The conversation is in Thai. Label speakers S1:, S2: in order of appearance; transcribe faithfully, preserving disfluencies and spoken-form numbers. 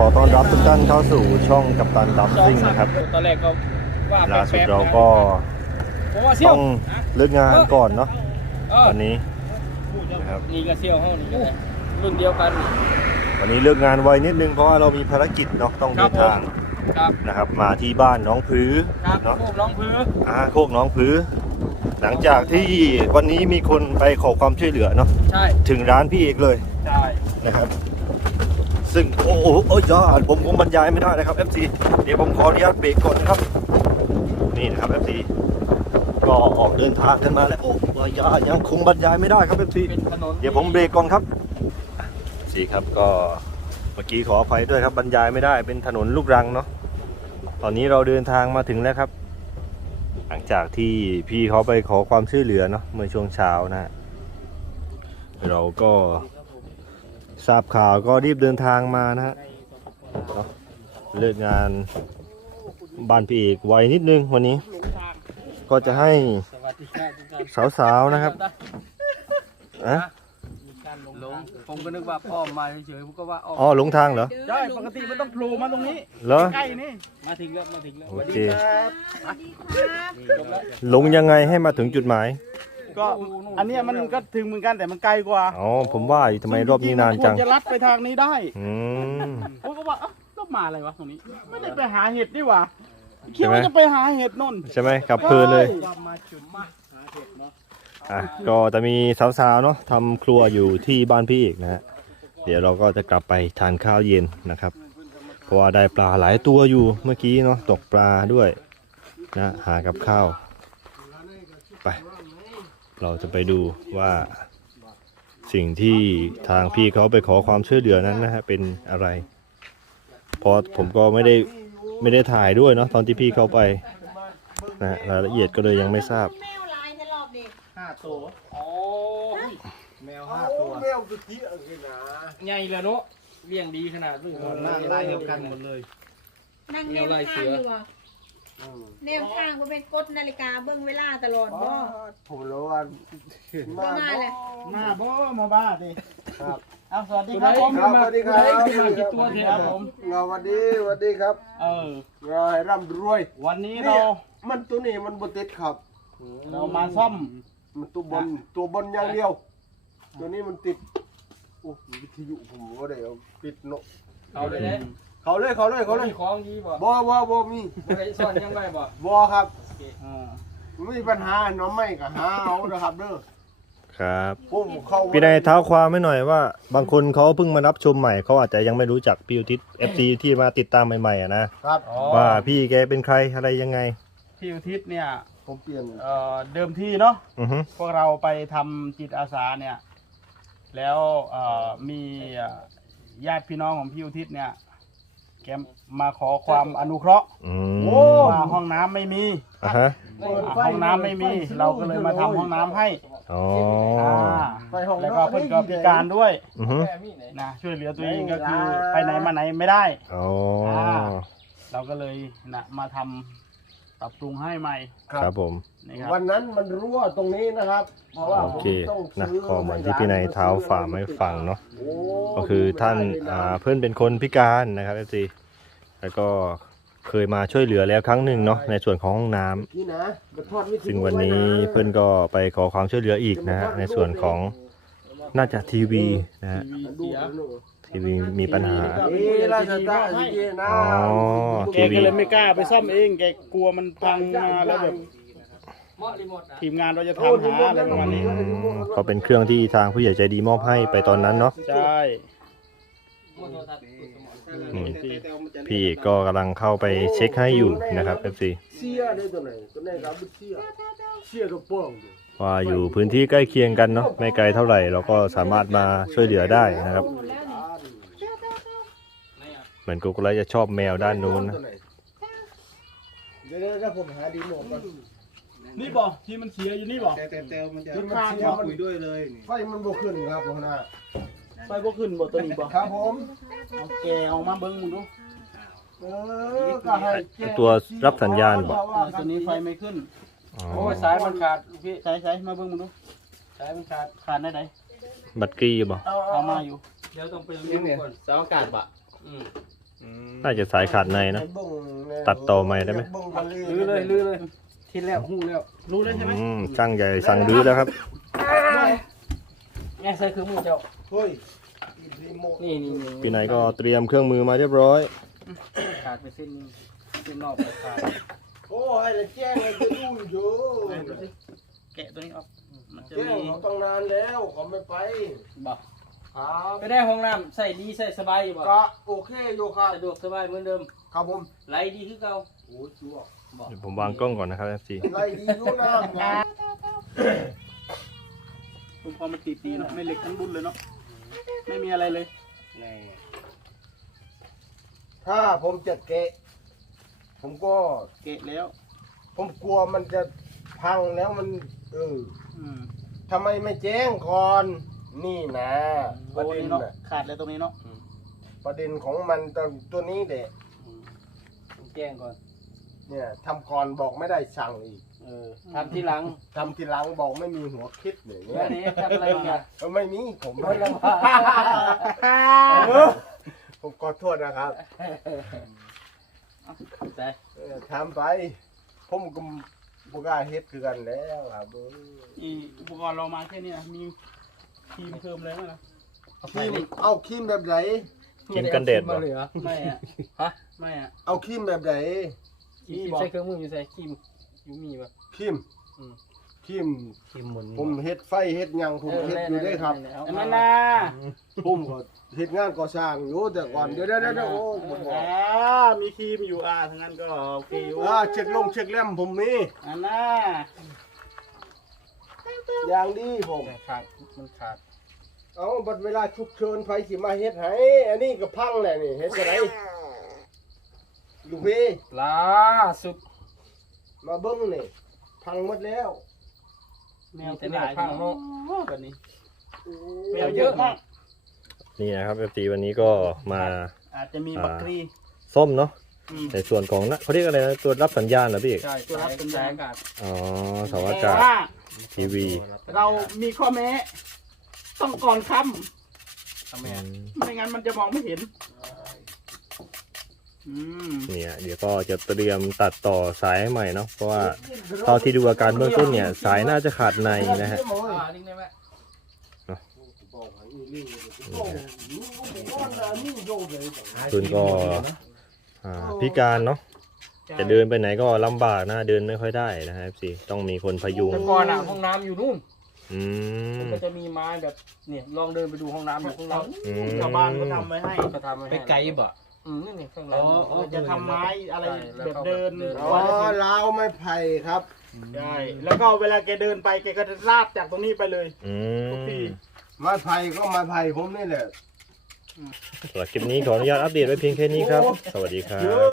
S1: อต้อนรับทุกท่านเข้าสู่ช่องกัปตันดับซิ่งนะครับ
S2: ตอนแรกก็ว่า
S1: ล่าสุดเราก็ต้องเลิกงานก่อนเนาะวันนี้นะครับ
S2: นี่ก็เซี่ยวห้องนี่ก็ได้รุ่นเดียวกัน
S1: วันนี้เลิกงานไวนิดนึงเพราะว่าเรามีภารกิจเนาะต้องเดินทางนะครับมาที่บ้านน้องพื้เนาะ
S2: โคกน้องพื้
S1: อ่าโคกน้องพื้หลังจากที่วันนี้มีคนไปขอความช่วยเหลือเนาะ
S2: ใช่
S1: ถึงร้านพี่เอกเลย
S2: ใช่
S1: นะครับซึ่งโอ้โหโอ้ยยอดผมคงบรรยายไม่ได้นะครับ เอฟ ซี เดี๋ยวผมขออนุญาตเบรกก่อนนะครับนี่นะครับ เอฟ ซี ก็ออกเดินทางกันมาแล้วโอ้ยยอดยังคงบรรยายไม่ได้ครับ เอฟ ซี เดี๋ยวผมเบรกก่อนครับสิครับก็เมื่อกี้ขออภัยด้วยครับบรรยายไม่ได้เป็นถนนลูกรังเนาะตอนนี้เราเดินทางมาถึงแล้วครับหลังจากที่พี่เขาไปขอความช่วยเหลือเนาะเมื่อช่วงเช้านะเราก็ทราบข่าวก็รีบเดินทางมานะฮะเลิกงานบ้านพี่เอกไวนิดนึงวันนี้ก็จะให้สาวๆนะครับอะ
S2: หลงผมก็นึกว่าพ่อมาเฉยๆผมก็ว่า
S1: อ๋อหลงทางเหรอ
S2: ใช่ปกติมันต้องโผล่มาตรงนี้
S1: เหรอ
S2: ใกล้นี่มาถึงแล้วมาถึงแล้ว
S1: โอเคหลงยังไงให้มาถึงจุดหมาย
S2: ก็อันนี้มันก็ถึงเหมือนกันแต่มันไกลกว่า
S1: อ๋อผมว่าทำไมรอบนี้นานจัง
S2: จะลัดไปทางนี้ได้
S1: อืม
S2: ผมก็ว่าเอ้ารอบมาอะไรวะตรงนี้ไม่ได้ไปหาเห็ดนี่หว่าคิดว่าจะไปหาเห็ดนน
S1: ใช่ไหมกลับเพลินเลยอ่ะก็จะมีสาวๆเนาะทำครัวอยู่ที่บ้านพี่เอกนะฮะเดี๋ยวเราก็จะกลับไปทานข้าวเย็นนะครับเพราะว่าได้ปลาหลายตัวอยู่เมื่อกี้เนาะตกปลาด้วยนะหากับข้าวไปเราจะไปดูว่าสิ่งที่ทางพี่เขาไปขอความช่วยเหลือนั้นนะฮะเป็นอะไรเพราะผมก็ไม่ได้ไม่ได้ถ่ายด้วยเนาะตอนที่พี่เขาไปนะรายละเอียดก็เลยยังไม่ทราบ
S2: ห้าตัวโอ้แมวห้าตัวแมวสุดที่เอ็นนะใหญ่เลยเนาะเลี้ยงดีขนาดนี้นั่งลายเดียวกันหมดเลย
S3: นั่งแนวข้างอยู่อ่ะแนวข้างก็เป็นกดนาฬิกาเบิ้งเวลาตลอดบ่
S2: ผมรู้ว่า
S3: มาเลย
S2: มาบ่มาบ้าดิครับเอาสวัสดีครับผมสวัสดีครับมากี่ตัวเถอะผม
S4: สวัสดีสวัสดีครับ
S2: เออ
S4: รอยร่ำรวย
S2: วันนี้เรา
S4: มันตัวนี้มันบดติดครับ
S2: เรามาซ่อม
S4: มันตัวบนตัวบนอย่างเดียวตัวนี้มันติดโอ้วิทยุผมก็ได้เอาปิดเนาะ
S2: เขาเลย
S4: เขาเลยเขาเลยเขาเลย
S2: ของดีบ่
S4: บ่บ่บ่มี
S2: ไม่ซ่อนยังไงบ่
S4: บ่ครับไม่มีปัญหาน้องไม่ก็หาเอาเด้อครับเด้อ
S1: ครับพี่นายเท้าความไม่หน่อยว่าบางคนเขาเพิ่งมารับชมใหม่เขาอาจจะยังไม่รู้จักพี่อุทิศ เอฟ ซี ที่มาติดตามใหม่ๆอ่ะนะครับว่าพี่แกเป็นใครอะไรยังไง
S2: พี่อุทิศเนี่ย
S4: ผมเปลี่ยน
S2: เอ่อเดิมทีเนาะพวกเราไปทำจิตอาสาเนี่ยแล้วเอ่อมีญาติพี่น้องของพี่อุทิศเนี่ยแกมาขอความอนุเคราะห์ว่าห้องน้ำไม่มีห้องน้ำไม่มีเราก็เลยมาทำห้องน้ำให้แล้วก็เพิ่งก็พิการด้วยนะช่วยเหลือตัวเองก็คือไปไหนมาไหนไม่ได้เราก็เลยนะมาทำปรับปรุงให้ใหม่
S1: ครับผม
S4: วันนั้นมันรั่วตรงนี้นะครับเพราะว่า
S1: โอเคนะก็เหมือนที่พี่นายเท้าฝ่าไม่ฟังเนาะก็คือท่านเพื่อนเป็นคนพิการนะครับเอฟซีแล้วก็เคยมาช่วยเหลือแล้วครั้งหนึ่งเนาะในส่วนของห้องน้ำซึ่งวันนี้เพื่อนก็ไปขอความช่วยเหลืออีกนะฮะในส่วนของน่าจะทีวีนะฮะทีวีมีปัญหา
S2: อ๋อแกก็เลยไม่กล้าไปซ่อมเองแกกลัวมันพังมาแล้วแบบทีมงานเราจะทำหาอะไรประมาณนี้
S1: ก็เป็นเครื่องที่ทางผู้ใหญ่ใจดีมอบให้ไปตอนนั้นเนาะ
S2: ใช่
S1: พี่ก็กำลังเข้าไปเช็คให้อยู่นะครับ เอฟ ซี ว่าอยู่พื้นที่ใกล้เคียงกันเนาะไม่ไกลเท่าไหร่เราก็สามารถมาช่วยเหลือได้นะครับเหมือนกูก็เลยจะชอบแมวด้านนู้นนะ
S2: นี่บอกที่มันเสียอยู่นี่บอก
S4: แต่แต่มันจะข้ามมันคุยด้วยเลยไฟมันบวขึ้นครับผมนะ
S2: ไฟบวขึ้นบอกตัวนี้บอก
S4: ครับผม
S2: แกเอามาเบิ้งมึงดู
S1: ตัวรับสัญญาณบอก
S2: ตัวนี้ไฟไม่ขึ้นโอ้สายมันขาดพี่สายสายมาเบิ้งมึงดูสายมันขาดขาดได้ไหน
S1: บัตรกี้บอก
S2: เอามาอยู่เดี๋ยวต้องไปเลี้ยงก่อนเสาอากาศบะ
S1: น่าจะสายขาดในนะ ตัดต่อใหม่ได้ไหม
S2: ลื้อเลยลื้อเลยทีแล้วหูแล้วรู้เลยใช่ไหม
S1: อืมช่างใหญ่สั่งดื้อแล้วครับ
S2: แง่ใส่คือมือเจ้า
S4: เฮ้ย
S2: นี่นี่
S1: พี่นายก็เตรียมเครื่องมือมาเรียบร้อย
S2: ขาดไปเส้นนึงเส้นนอกขาด
S4: โอ้ยแจ้งเลยจะดูอยู่
S2: แกะตัวนี้ออกมันจะ
S4: แจ้ง
S2: มี
S4: เขาตั้งนานแล้วเขาไม่ไป
S2: บอก
S4: ครับ
S2: ไปได้ห้องน้ำใส่ดีใส่สบายอยู่บ่
S4: ก็โอเคอยู่ครับ
S2: สะดวกสบายเหมือนเดิม
S4: ครับผม
S2: ไหลดีคือเก่า
S4: โอ้ยชัวร์
S2: บอก
S1: เดี๋ยวผมวางกล้องก่อนนะครับ เอฟ ซี
S4: ไรดีอยู่นะนะ
S2: คุณพอมันตีตีเนาะไม่เหล็กทั้งรุ่นเลยเนาะไม่มีอะไรเลย
S4: ถ้าผมจะเกะ ผมก็
S2: เกะแล้ว
S4: ผมกลัวมันจะพังแล้วมันเออ
S2: อืม
S4: ทำไมไม่แจ้งก่อน นี่นะป
S2: ประ
S4: ระ
S2: เด็
S4: เด็
S2: น
S4: น
S2: เนาะ
S4: น่ะ
S2: ขาดเลยตรงนี้เนาะ
S4: ประเด็นของมันตัวตัวนี้เด็
S2: แจ้งก่อน
S4: เนี่ยทำก่อนบอกไม่ได้สั่งอีก
S2: เออทำที่หลัง
S4: ทำทีหลังบอกไม่มีหัวคิดเลย
S2: แล้
S4: เนี่
S2: วย นี้ทำอะไรมา
S4: เออไม่มีผม
S2: ไม่
S4: ไม่
S2: ลำบาก
S4: ผมขอโทษนะครับ
S2: ใจ
S4: เออทำไป ผมก็บกล้าเฮ็ดคือกันแล้วครับเออ
S2: อีอุปกรณ์เรามาแค่นี้นะมีครีมเพิ่มเลยนะ
S4: ครีมเอาครีมแบบไหน
S1: กินกันเด็ดบ่
S2: ไม่อะฮะไม่อะ
S4: เอาครีมแบบไหน
S2: ครีมใช้เครื่องมืออยู่ใส่ครีมยูมีป่ะ
S4: ครีม
S2: อืม
S4: ครีม
S2: ครีมหมุน
S4: ผมเฮ็ดไฟเฮ็ดหยังผมเฮ็ดอยู่ได้ครับ
S2: อันนั้นนะ
S4: ผมก็เฮ็ดงานก่อสร้างอยู่แต่ก่อนเดี๋ยวเดี๋ยวเดี๋ยวโอ้ผมบอก
S2: อ่ามีครีมอยู่อ่าทั้งนั้นก็โอเคอยู่
S4: อ่าเช็คลงเช็คแลมผมมี
S2: อันน่ะ
S4: อย่างดีผม
S2: ขาดมันขาด
S4: เอาบัดเวลาฉุกเฉินไฟสิมาเฮ็ดให้อันนี้ก็พังแหละนี่เฮ็ดจะไดลูกพี่
S2: ล่าสุด
S4: มาเบิ้งนี่พังหมดแล้ว
S2: แมวจะหลายพังเนาะแบบนี้แม
S4: แม
S2: ว
S4: ว
S2: เย
S4: เย
S2: อะ
S4: อะ
S2: มาก
S1: นี่นะครับ เอฟ ซี วันนี้ก็มา
S2: อาจจะมีบักกรี
S1: ส้มเนาะ
S2: อืม
S1: ในส่วนของนะเขาเรียกอะไรนะตัวรับสัญญาณเหรอพี่เอก
S2: ใช่ตัวรับสัญญาณอากาศ
S1: อ๋อเสาอากาศ
S2: แต่ว่า
S1: ทีวี
S2: เรามีข้อแม้ ต้องก่อนค่
S1: อืม
S2: ำไม่งั้นมันจะมองไม่เห็น อืม
S1: เนี่ยเดี๋ยวก็จะเตรียมตัดต่อสายให้ใหม่เนาะเพราะว่าเท่าที่ดูอาการเบื้องต้นเนี่ยสายน่าจะขาดในนะฮะ
S2: อ่าดิ้งได้ไหม
S1: คุณก็อ่าพิการเนาะจะเดินไปไหนก็ลำบากนะเดินไม่ค่อยได้นะฮะ เอฟ ซี ต้องมีคนพยุง
S2: แต่ก่อนอ่ะห้องน้ำอยู่นู่น
S1: อืม
S2: มันก็จะมีไม้แบบเนี่ยลองเดินไปดูห้องน้ำอยู่ข้างหลัง
S1: อืม
S2: ชาวบ้านเขาทำไว้ให้เขาทำไว้ให้
S5: ไปไกลบ่
S2: อืมนี่นี่ข้างหลังจะทำไม้อะไรแบบเดิน
S4: อ๋อลาวไม้ไผ่ครับ
S2: ใช่แล้วก็เวลาแกเดินไปแกก็จะลาดจากตรงนี้ไปเลย
S1: อื
S2: ทุกที
S1: ม
S4: ไม้ไผ่ก็ไม้ไผ่ผมนี่แหละ
S1: สำหรับคลิปนี้ขออนุญาตอัปเดตไว้เพียงแค่นี้ครับ สวัสดีครับ